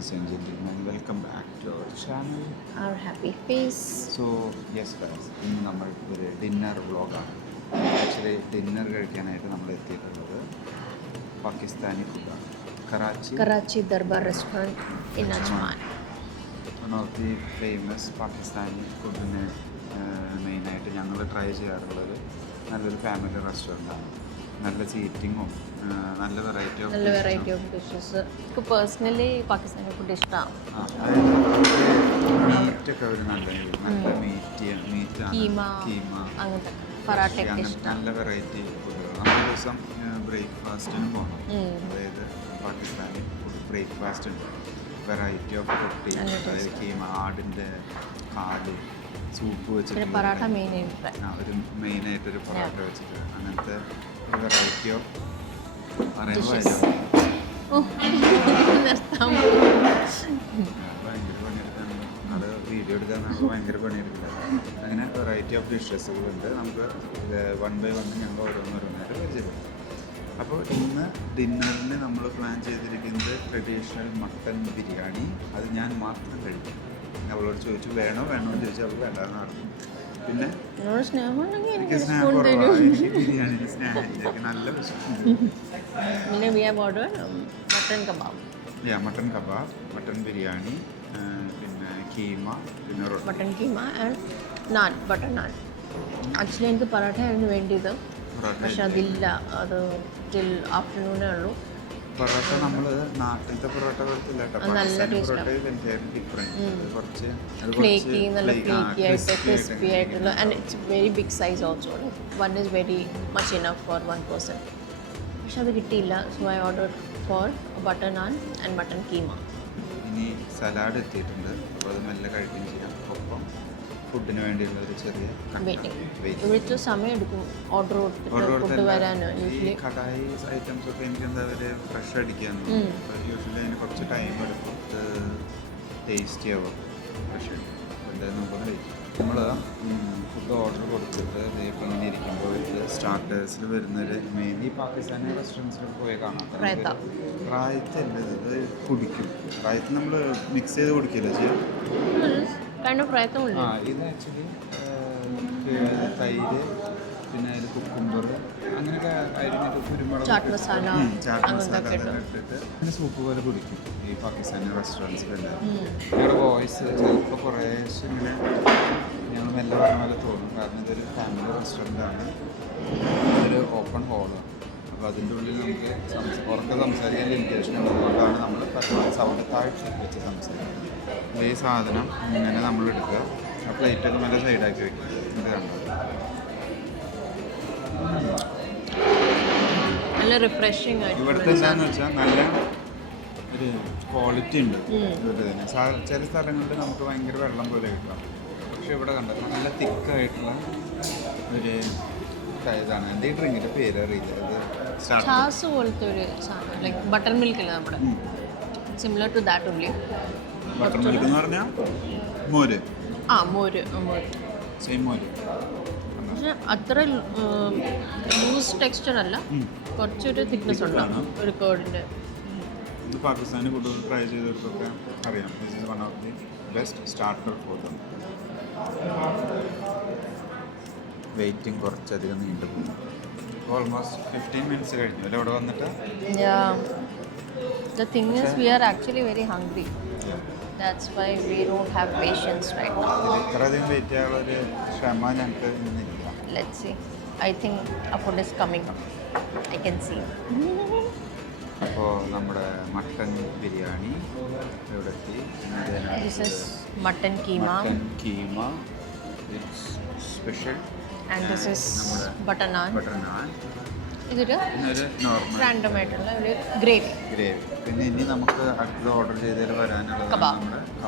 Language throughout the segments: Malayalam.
ladies and gentlemen, welcome back to our channel. Our happy face. So, yes guys, ഇന്ന് നമ്മൾ ഒരു ഡിന്നർ വ്ളോഗാണ്. ആക്ച്വലി ഡിന്നർ കഴിക്കാനായിട്ട് നമ്മൾ എത്തിയിട്ടുള്ളത് പാകിസ്ഥാനി ഫുഡാണ്. Karachi Darbar Restaurant in Ajman. One of the famous Pakistani ഫുഡിന് മെയിനായിട്ട് ഞങ്ങൾ ട്രൈ ചെയ്യാറുള്ളത് നല്ലൊരു ഫാമിലി റെസ്റ്റോറൻറ്റാണ്. നല്ല സീറ്റിങ്ങും നല്ല വെറൈറ്റി ഓഫ് ഡിഷസ്. എനിക്ക് പേഴ്സണലി പാകിസ്ഥാനി ഫുഡ് ഇഷ്ടമാണ്. മീറ്റൊക്കെ അവർ നല്ല മീറ്റ് കീമ അങ്ങനത്തെ പറാട്ടയൊക്കെ ഇഷ്ടം. നല്ല വെറൈറ്റി ഫുഡുകൾ. നമ്മൾ ദിവസം ബ്രേക്ക്ഫാസ്റ്റിന് പോകണം. അതായത് പാകിസ്ഥാനി ഫുഡ് ബ്രേക്ക്ഫാസ്റ്റ് ഉണ്ട്. വെറൈറ്റി ഓഫ് റൊട്ടി, അതായത് കീമ, ആടിൻ്റെ കാല്, സൂപ്പ് വെച്ചിട്ട് പറാട്ട ഒരു മെയിനായിട്ടൊരു പൊറോട്ട വെച്ചിട്ട് അങ്ങനത്തെ ഒരു വെറൈറ്റി ഓഫ് പറയുമ്പോൾ ഭയങ്കര പണിയെടുക്കാണ്. അത് വീഡിയോ എടുക്കാൻ നമുക്ക് ഭയങ്കര പണിയെടുക്കില്ല. അങ്ങനെ വെറൈറ്റി ഓഫ് ഡിഷസുകളുണ്ട്. നമുക്ക് വൺ ബൈ വൺ ഞങ്ങൾ ഓരോന്നോരോന്നായിട്ട് പരിചയപ്പെടും. അപ്പോൾ ഇന്ന് ഡിന്നറിന് നമ്മൾ പ്ലാൻ ചെയ്തിരിക്കുന്നത് ട്രഡീഷണൽ മട്ടൻ ബിരിയാണി. അത് ഞാൻ മാത്രം കഴിക്കും. അവളോട് ചോദിച്ചു വേണോ എന്ന് ചോദിച്ചാൽ അവൾ വേണ്ടാന്ന് പറഞ്ഞു. പിന്നെ എനിക്ക് സ്നേഹം കുറവാണ്. എനിക്ക് ബിരിയാണി സ്നേഹം എനിക്ക് നല്ല മട്ടൻ കബാബ്, മട്ടൻ ബിരിയാണി, പിന്നെ കീമ, പിന്നെ mutton keema and naan, butter naan. Actually എനിക്ക് പറാട്ടയായിരുന്നു വേണ്ടിയത്, പക്ഷെ അതില്ല. അത് ടിൽ ആഫ്റ്റർനൂണേ ഉള്ളൂ. പൊറോട്ട നമ്മൾ നാട്ടിലത്തെ പൊറോട്ട പോലത്തില്ല കേട്ടോ. നല്ല ടേസ്റ്റാണ്. ഫ്ലേക്കി, നല്ല ഫ്ലേക്കി ആയിട്ട് ക്രിസ്പി ആയിട്ടുള്ള. And it's very big size also. One is very much enough for one person. പക്ഷെ അത് കിട്ടിയില്ല. So I order for butter naan and mutton keema. ഇനി സലാഡ് എത്തിയിട്ടുണ്ട്. അപ്പോൾ അത് മെല്ലെ കഴിക്കുകയും ചെയ്യാം. ഒപ്പം ഫുഡിന് വേണ്ടിയുള്ള ഒരു ചെറിയ ഇവിടുത്തെ സമയം എടുക്കും ഓർഡർ ഫുഡ് വരാൻ. ഈ കടായി ഐറ്റംസ് ഒക്കെ എനിക്ക് എന്താ പറയുക ഫ്രഷ് അടിക്കാന്ന്. യൂഷ്വലി അതിന് കുറച്ച് ടൈം എടുക്കും. ടേസ്റ്റി ആവും ഫ്രഷ്. എന്തായാലും നമുക്കൊന്ന് കഴിക്കും. നമ്മൾ ഫുഡ് ഓർഡർ കൊടുത്തിട്ട് ഇപ്പം ഇങ്ങനെ ഇരിക്കുമ്പോൾ സ്റ്റാർട്ടേഴ്സിൽ വരുന്നൊരു മെയിൻലി പാകിസ്ഥാനി റെസ്റ്റോറൻറ്റ്സിൽ പോയി കാണാം. റായത്തല്ല, ഇത് കുടിക്കും. റായത്ത് നമ്മൾ മിക്സ് ചെയ്ത് കുടിക്കില്ല ചെയ്യാം. ഇത് ആക്ച്വലി തൈര്, പിന്നെ അതിൽ കുക്കുംബർ അങ്ങനെയൊക്കെ അരിഞ്ഞിട്ട് കുരുമുളക്, ചാറ്റ് മസാല ഇട്ടിട്ട് അങ്ങനെ സൂപ്പ് പോലെ കുടിക്കും ഈ പാകിസ്ഥാനി റെസ്റ്റോറൻറ്റ്സിലുണ്ടാവും. ഞങ്ങളുടെ വോയിസ് ചിലപ്പോൾ കുറേശ്ശെ ഇങ്ങനെ ഞങ്ങൾ മെല്ലെ പറഞ്ഞ പോലെ തോന്നും. കാരണം ഇതൊരു ഫാമിലി റെസ്റ്റോറൻ്റാണ്, ഇതൊരു ഓപ്പൺ ഹോളാണ്. അപ്പോൾ അതിൻ്റെ ഉള്ളിൽ നമുക്ക് ഉറക്കെ സംസാരിക്കാൻ ലിമിറ്റേഷൻ ഉള്ളതുകൊണ്ടാണ് നമ്മൾ സൗണ്ട് താഴ്ച വെച്ച് സംസാരിക്കുന്നത്. ഈ സാധനം ഇങ്ങനെ നമ്മൾ എടുക്കുക, ആ പ്ലേറ്റൊക്കെ നല്ല സൈഡാക്കി വെക്കുക. ഇത് കണ്ടോ, നല്ല റിഫ്രഷിങ് ആയിട്ട്. ഇവിടുത്തെ എന്താണെന്ന് വെച്ചാൽ നല്ല ഒരു ക്വാളിറ്റി ഉണ്ട് ഇവിടുത്തെ തന്നെ. ചില സ്ഥലങ്ങളിൽ നമുക്ക് ഭയങ്കര വെള്ളം പോലെ കിട്ടാം. പക്ഷെ ഇവിടെ കണ്ടത് നല്ല തിക്കായിട്ടുള്ള ഒരു ഇതാണ്. എൻ്റെ ഈ ഡ്രിങ്കിൻ്റെ പേര് അറിയില്ല. ഇത് ചാസ് പോലത്തെ ഒരു സാധനം, ലൈക്ക് ബട്ടർ മിൽക്ക് അല്ലേ നമ്മുടെ, similar to that only. Buttermilk എന്ന് പറഞ്ഞാൽ മോര്. മോര് സെയിം മോര്. പക്ഷെ അത്ര ലൂസ് ടെക്സ്ചർ അല്ല, കുറച്ചൊരു തിക്നെസ് ഉണ്ടാകും ഒരു കേർഡിൻ്റെ. ഇത് പാകിസ്ഥാനി ഫുഡ് ട്രൈ ചെയ്തവർക്കൊക്കെ അറിയാം. This is one of the best starter for them. Waiting കുറച്ചധികം നീണ്ടു പോകും. ഓൾമോസ്റ്റ് 15 മിനിറ്റ്സ് കഴിഞ്ഞു അല്ലേ ഇവിടെ വന്നിട്ട്. The thing is, we are actually very hungry. That's why we don't have patience right now. ഇത്രയധികം വെയിറ്റ് ചെയ്യാനുള്ളൊരു ക്ഷമ ഞങ്ങൾക്ക് ഇന്നില്ല. Let's see. I think our food is coming up. I can see. അപ്പോൾ നമ്മുടെ മട്ടൻ ബിരിയാണി ഇവിടെ എത്തി. This is mutton keema. Mutton keema. It's special. And this is butter naan. ഇതൊരു നോർമൽ റാൻഡം ആയിട്ടുള്ള ഒരു ഗ്രേവി. പിന്നെ ഇനി നമുക്ക് അടുത്ത ഓർഡർ ചെയ്തതിൽ വരാനുള്ളത്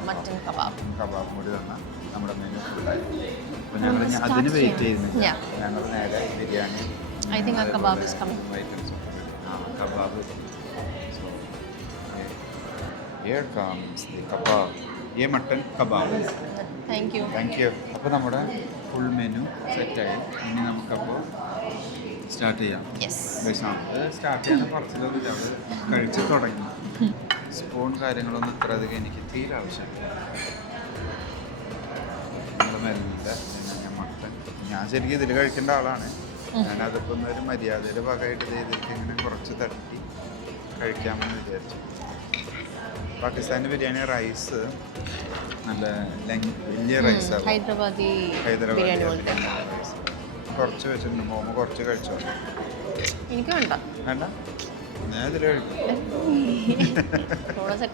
മട്ടൻ കബാബ് കൂടി തന്നാൽ നമ്മുടെ മെനു ഫുള്ളായി. അപ്പോൾ ഞങ്ങൾ അതിന് വെയിറ്റ് ചെയ്യുന്നില്ല. ഞങ്ങൾ നേരെ biryani kebab is coming. Kebab. Here comes the kebab. ये മട്ടൻ കബാബ്. Thank you. അപ്പോൾ നമ്മുടെ ഫുൾ മെനു സെറ്റായി. ഇനി നമുക്കപ്പോൾ സ്റ്റാർട്ട് ചെയ്യാം. സ്റ്റാർട്ട് ചെയ്യാൻ കുറച്ചിലൊന്നും അവിടെ കഴിച്ച് തുടങ്ങി. സ്പൂൺ കാര്യങ്ങളൊന്നും ഇത്ര അധികം എനിക്ക് തീരെ ആവശ്യമില്ല. നിങ്ങൾ മെല്ലെ ഞാൻ മട്ടൻ ഞാൻ ശരിക്കും ഇതിൽ കഴിക്കേണ്ട ആളാണ്. ഞാനതിപ്പോൾ ഒരു മര്യാദയുടെ ഭാഗമായിട്ട് ഇതിലേക്ക് ഇങ്ങനെ കുറച്ച് തട്ടി കഴിക്കാമെന്ന് വിചാരിച്ചു. പാകിസ്ഥാനി ബിരിയാണി റൈസ് നല്ല വലിയ റൈസാണ്. ഹൈദരാബാദി ബിരിയാണി പോലത്തെ. കുറച്ച് വെച്ചിട്ടുണ്ട്. മോമ കുറച്ച് കഴിച്ചോ? എനിക്ക് വേണ്ട. വേണ്ട, ഞാൻ ഇതിൽ കഴിക്കും.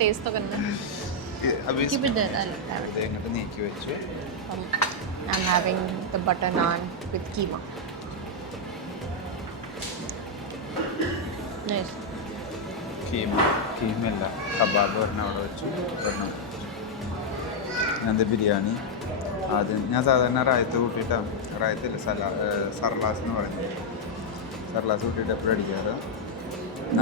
ടേസ്റ്റ് ഒക്കെ ഇത് ഇങ്ങോട്ട് നീക്കി വെച്ചു. I'm having the butter naan with keema. Nice. കീമല്ല കബാബ് പറഞ്ഞ അവിടെ വെച്ചു. അത് ബിരിയാണി ആദ്യം ഞാൻ സാധാരണ റായത്ത് കൂട്ടിയിട്ടാണ്, റായത്തില്ല സർലാസ് എന്ന് പറയുന്നത്, സർലാസ് കൂട്ടിയിട്ട് എപ്പോഴും അടിക്കാറ്.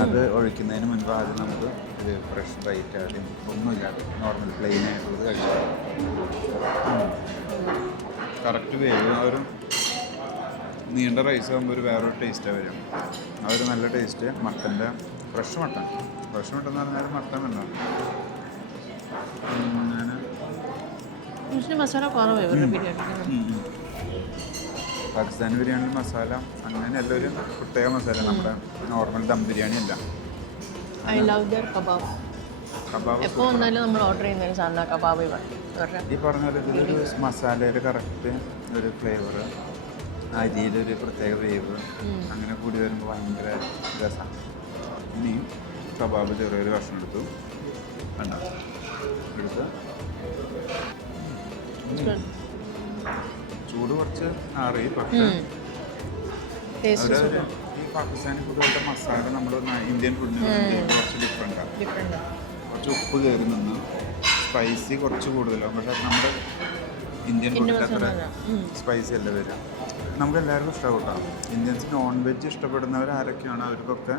അത് ഒഴിക്കുന്നതിന് മുൻപ് ആദ്യം നമുക്ക് ഒരു ഫ്രഷ് റൈറ്റ് ആദ്യം ഒന്നുമില്ലാതെ നോർമൽ പ്ലെയിൻ ആയിട്ടുള്ളത് കഴിച്ചാൽ കറക്റ്റ് വേവ്. ആ ഒരു നീണ്ട റൈസ് ആകുമ്പോൾ ഒരു വേറൊരു ടേസ്റ്റാണ് വരും. ആ ഒരു നല്ല ടേസ്റ്റ്. മട്ടൻ്റെ ഫ്രഷ് മട്ടൻ എന്ന് പറഞ്ഞാൽ മട്ടൻ ഉണ്ടാവും. മസാല കുറവ് ബിരിയാണി. പാകിസ്ഥാനി ബിരിയാണി മസാല അങ്ങനെയല്ല, ഒരു പ്രത്യേക മസാല, നമ്മുടെ നോർമൽ ദം ബിരിയാണി അല്ല. I love there kebab. എപ്പോൾ വന്നാലും നമ്മൾ ഓർഡർ ചെയ്യുന്ന ഒരു സാധനം കബാബ്. ഈ പറഞ്ഞ പോലെ ഇതിലൊരു മസാലയുടെ കറക്റ്റ് ഒരു ഫ്ലേവർ, അരിയിലൊരു പ്രത്യേക വേവ്, അങ്ങനെ കൂടി വരുമ്പോൾ ഭയങ്കര രസമാണ്. ഇനിയും കബാബ് ചെറിയൊരു കഷ്ണം എടുത്തു എടുത്ത് ചൂട് കുറച്ച് ആറി. പക്ഷേ അവരൊരു ഈ പാകിസ്ഥാനി ഫുഡുകളുടെ മസാല നമ്മൾ ഇന്ത്യൻ ഫുഡിന് കുറച്ച് ഡിഫറെൻറ്റാണ്. കുറച്ച് ഉപ്പ് കയറി നിന്ന് സ്പൈസി കുറച്ച് കൂടുതലാവും. പക്ഷേ നമ്മുടെ ഇന്ത്യൻ ഫുഡിൽ അത്ര സ്പൈസി അല്ല വരിക. നമുക്ക് എല്ലാവർക്കും ഇഷ്ടപ്പെട്ടാം. ഇന്ത്യൻസ് നോൺ വെജ് ഇഷ്ടപ്പെടുന്നവർ ആരൊക്കെയാണ് അവർക്കൊക്കെ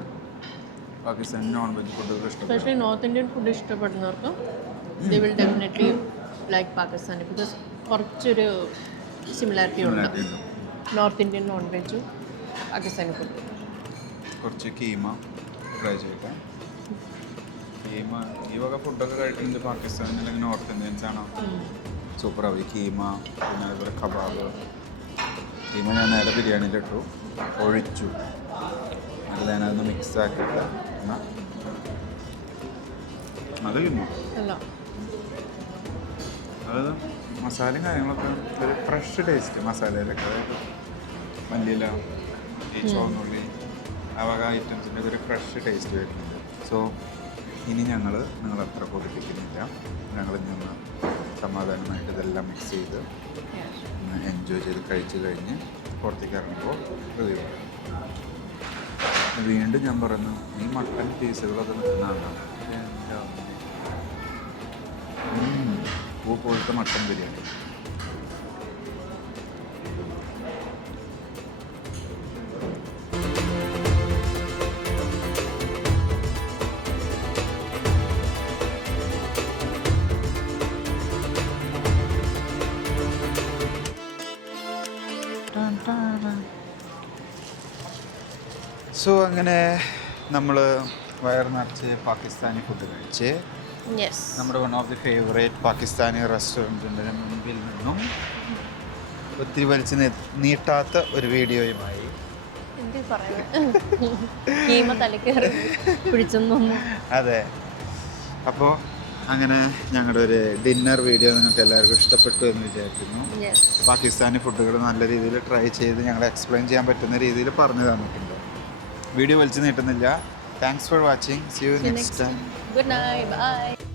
പാകിസ്ഥാനി നോൺ വെജ് ഫുഡുകൾ ഇഷ്ടപ്പെടും. സ്പെഷ്യലി നോർത്ത് ഇന്ത്യൻ ഫുഡ് ഇഷ്ടപ്പെടുന്നവർക്ക് they will definitely like Pakistani. Because കുറച്ചൊരു സിമിലാരിറ്റി ഉണ്ട് നോർത്ത് ഇന്ത്യൻ നോൺ വെജും പാകിസ്ഥാനി ഫുഡ്. കുറച്ച് കീമ ട്രൈ ചെയ്യട്ടെ. കീമ ഈ വക ഫുഡൊക്കെ കഴിക്കുന്നത് പാകിസ്ഥാനിൽ അല്ലെങ്കിൽ നോർത്ത് ഇന്ത്യൻസ് ആണോ? സൂപ്പറാവും. ഈ കീമ പിന്നെ അതുപോലെ കബാബ്. കീമ ഞാൻ നേരെ ബിരിയാണിയിലിട്ടു, ഒഴിച്ചു, എന്നിട്ട് ഞാനതൊന്ന് മിക്സ് ആക്കിയിട്ട് അത് കീമ. അതായത് മസാലയും കാര്യങ്ങളൊക്കെ ഒരു ഫ്രഷ് ടേസ്റ്റ് മസാലയിലൊക്കെ. അതായത് മല്ലിയില, ഈ ചുവന്നുള്ളി, ആ വക ഐറ്റംസിൻ്റെ ഒരു ഫ്രഷ് ടേസ്റ്റ് വരുന്നുണ്ട്. സോ ഇനി നിങ്ങൾ അത്ര കൊതിപ്പിക്കുന്നില്ല. ഞങ്ങളിനി ഒന്ന് സമാധാനമായിട്ട് ഇതെല്ലാം മിക്സ് ചെയ്ത് എൻജോയ് ചെയ്ത് കഴിച്ച് കഴിഞ്ഞ് പുറത്തേക്ക് ഇറങ്ങുമ്പോൾ റിവ്യൂ പറയാം. വീണ്ടും ഞാൻ പറയുന്നു, ഈ മട്ടൻ പീസുകളൊക്കെ നിൽക്കുന്നതാണ് പൂ പോലത്തെ മട്ടൻ ബിരിയാണി. സോ അങ്ങനെ നമ്മൾ വയർ നിറച്ച് പാകിസ്ഥാനി ഫുഡ് കഴിച്ച് നമ്മുടെ one of the favourite Pakistani റെസ്റ്റോറൻറ്റിൻ്റെ മുമ്പിൽ നിന്നും ഒത്തിരി വലിച്ച് നീട്ടാത്ത ഒരു വീഡിയോയുമായി അതെ. അപ്പോൾ അങ്ങനെ ഞങ്ങളുടെ ഒരു ഡിന്നർ വീഡിയോ നിങ്ങൾക്ക് എല്ലാവർക്കും ഇഷ്ടപ്പെട്ടു എന്ന് വിചാരിക്കുന്നു. പാകിസ്ഥാനി ഫുഡുകൾ നല്ല രീതിയിൽ ട്രൈ ചെയ്ത് ഞങ്ങൾ എക്സ്പ്ലെയിൻ ചെയ്യാൻ പറ്റുന്ന രീതിയിൽ പറഞ്ഞു തന്നിട്ടുണ്ട്. വീഡിയോ വലിച്ചു നീട്ടുന്നില്ല. Thanks for watching. See you next time. Good night. Bye.